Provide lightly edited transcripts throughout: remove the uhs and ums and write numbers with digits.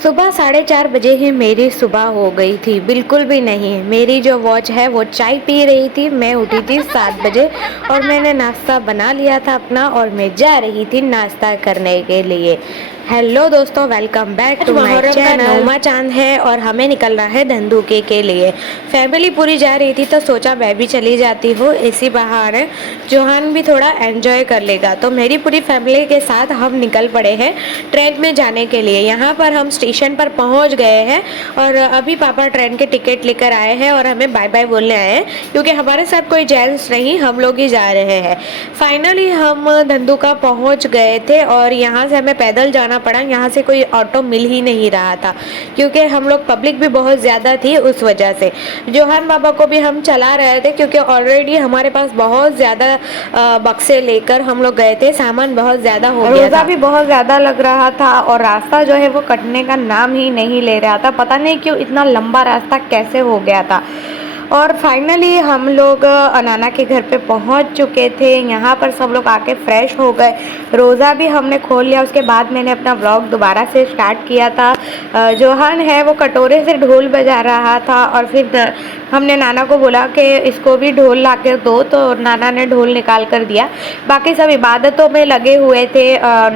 सुबह 4:30 बजे ही मेरी सुबह हो गई थी। बिल्कुल भी नहीं, मेरी जो वॉच है वो चाय पी रही थी। मैं उठी थी 7 बजे और मैंने नाश्ता बना लिया था अपना और मैं जा रही थी नाश्ता करने के लिए। हेलो दोस्तों, welcome back to my channel. नौमा चांद है और हमें निकलना है धंधुके के लिए। फैमिली पूरी जा रही थी तो सोचा मैं भी चली जाती हूँ, इसी बहाने जोहान भी थोड़ा एंजॉय कर लेगा। तो मेरी पूरी फैमिली के साथ हम निकल पड़े हैं ट्रेन में जाने के लिए। यहाँ पर हम स्टेशन पर पहुँच गए हैं और अभी पापा ट्रेन के टिकट लेकर आए हैं और हमें बाय बाय बोलने आए हैं, क्योंकि हमारे साथ कोई जेंट्स नहीं, हम लोग ही जा रहे हैं। फाइनली हम धंधुका पहुँच गए थे और यहाँ से हमें पैदल जाना पड़ा। यहाँ से कोई ऑटो मिल ही नहीं रहा था, क्योंकि हम लोग पब्लिक भी बहुत ज़्यादा थी उस वजह से। जोहान बाबा को भी हम चला रहे थे, क्योंकि ऑलरेडी हमारे पास बहुत ज़्यादा बक्से लेकर हम लोग गए थे, सामान बहुत ज़्यादा हो गया था। रोज़ा भी बहुत ज़्यादा लग रहा था और रास्ता जो है वो कटने का नाम ही नहीं ले रहा था। पता नहीं क्यों इतना लंबा रास्ता कैसे हो गया था। और फाइनली हम लोग अनाना के घर पे पहुंच चुके थे। यहाँ पर सब लोग आके फ्रेश हो गए। रोज़ा भी हमने खोल लिया। उसके बाद मैंने अपना व्लॉग दोबारा से स्टार्ट किया था। जोहान है वो कटोरे से ढोल बजा रहा था और फिर हमने नाना को बोला कि इसको भी ढोल ला कर दो, तो नाना ने ढोल निकाल कर दिया। बाकी सब इबादतों में लगे हुए थे।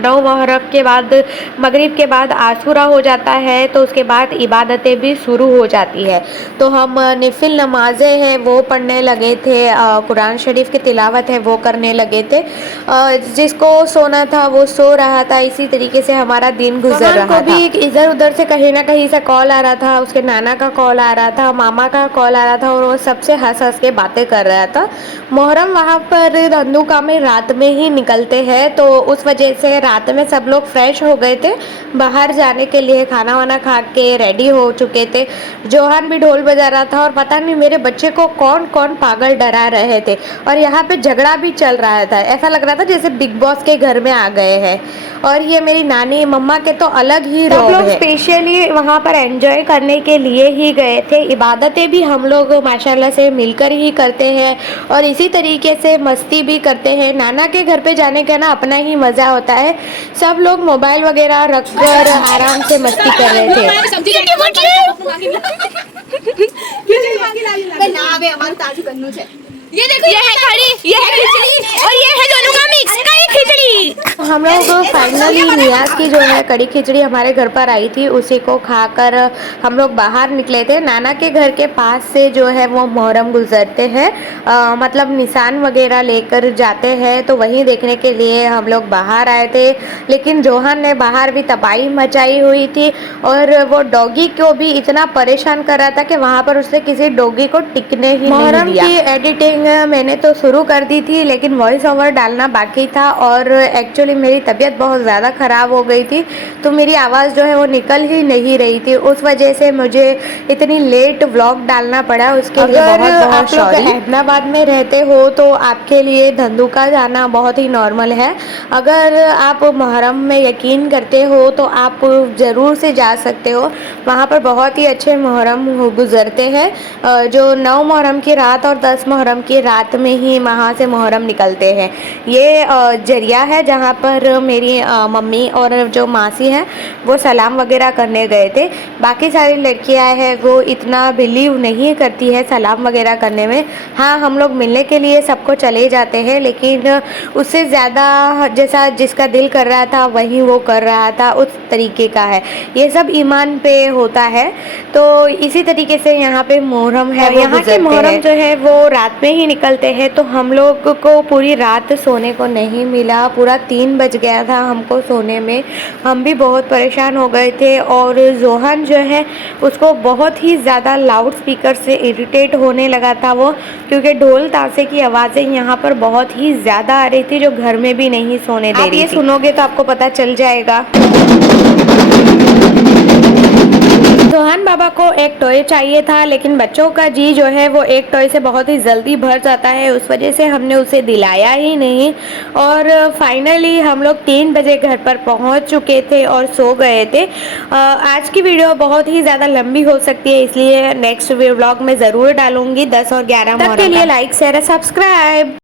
9 मुहर्रम के बाद, मगरिब के बाद आशूरा हो जाता है, तो उसके बाद इबादतें भी शुरू हो जाती है। तो हम नफिल नमाजें हैं वो पढ़ने लगे थे, कुरान शरीफ की तिलावत है वो करने लगे थे। जिसको सोना था वो सो रहा था। इसी तरीके से हमारा दिन गुजर रहा था। भी इधर उधर से कहीं ना कहीं से कॉल आ रहा था, उसके नाना का कॉल आ रहा था, मामा का कॉल आ रहा था और वो सबसे हंस हंस के बातें कर रहा था। मुहर्रम वहाँ पर धंधुका में रात में ही निकलते हैं, तो उस वजह से रात में सब लोग फ्रेश हो गए थे, बाहर जाने के लिए खाना वाना खा के रेडी हो चुके थे। जोहान भी ढोल बजा रहा था और पता नहीं मेरे बच्चे को कौन कौन पागल डरा रहे थे। और यहाँ पे झगड़ा भी चल रहा था, ऐसा लग रहा था जैसे बिग बॉस के घर में आ गए हैं। और ये मेरी नानी मम्मा के तो अलग ही रौब है। सब लोग स्पेशली वहाँ पर एंजॉय करने के लिए ही गए थे। इबादतें भी हम लोग माशाल्लाह से मिलकर ही करते हैं और इसी तरीके से मस्ती भी करते हैं। नाना के घर पे जाने का ना अपना ही मज़ा होता है। सब लोग मोबाइल वगैरह रख कर आराम से मस्ती कर रहे थे। ये देखो, ये है कड़ी, ये है खिचड़ी और ये है दोनों का मिक्स कड़ी खिचड़ी। हम लोग फाइनली नियाज की जो है कड़ी खिचड़ी हमारे घर पर आई थी, उसी को खाकर हम लोग बाहर निकले थे। नाना के घर के पास से जो है वो मुहर्रम गुजरते हैं, मतलब निशान वगैरह लेकर जाते हैं, तो वहीं देखने के लिए हम लोग बाहर आए थे। लेकिन जोहान ने बाहर भी तबाही मचाई हुई थी और वो डॉगी को भी इतना परेशान कर रहा था कि वहाँ पर उसने किसी डॉगी को टिकने ही नहीं दिया। मुहर्रम की एडिटिंग मैंने तो शुरू कर दी थी, लेकिन वॉइस ओवर डालना बाकी था और एक्चुअली मेरी तबीयत बहुत ज़्यादा ख़राब हो गई थी, तो मेरी आवाज़ जो है वो निकल ही नहीं रही थी। उस वजह से मुझे इतनी लेट व्लॉग डालना पड़ा, उसके लिए बहुत सॉरी। अहमदाबाद में रहते हो तो आपके लिए धंधुका जाना बहुत ही नॉर्मल है। अगर आप मुहर्रम में यकीन करते हो तो आप ज़रूर से जा सकते हो। वहाँ पर बहुत ही अच्छे मुहर्रम गुजरते हैं। जो 9 मुहर्रम की रात और 10 मुहर्रम की रात में ही वहाँ से मुहर्रम निकलते हैं। ये जरिया है जहाँ पर मेरी मम्मी और जो मासी हैं वो सलाम वगैरह करने गए थे। बाकी सारी लड़कियाँ हैं वो इतना बिलीव नहीं करती है सलाम वगैरह करने में। हाँ, हम लोग मिलने के लिए सबको चले जाते हैं, लेकिन उससे ज़्यादा जैसा जिसका दिल कर रहा था वही वो कर रहा था, उस तरीके का है। ये सब ईमान पे होता है। तो इसी तरीके से यहाँ पे मुहर्रम है, यहाँ के मुहर्रम जो है वो रात में ही निकलते हैं। तो हम लोग को पूरी रात सोने को नहीं मिला, पूरा 3 बज गया था हमको सोने में। हम भी बहुत परेशान हो गए थे और जोहान जो है उसको बहुत ही ज़्यादा लाउड स्पीकर से इरिटेट होने लगा था वो, क्योंकि ढोल ताशे की आवाज़ें यहाँ पर बहुत ही ज़्यादा आ रही थी, जो घर में भी नहीं सोने दे रही थी। आप ये सुनोगे तो आपको पता चल जाएगा। जोहान बाबा को एक टॉय चाहिए था, लेकिन बच्चों का जी जो है वो एक टॉय से बहुत ही जल्दी भर जाता है, उस वजह से हमने उसे दिलाया ही नहीं। और फाइनली हम लोग 3 बजे घर पर पहुंच चुके थे और सो गए थे। आज की वीडियो बहुत ही ज़्यादा लंबी हो सकती है, इसलिए नेक्स्ट व्लॉग में ज़रूर डालूंगी 10 और 11 मुहर्रम के लिए। Like share subscribe.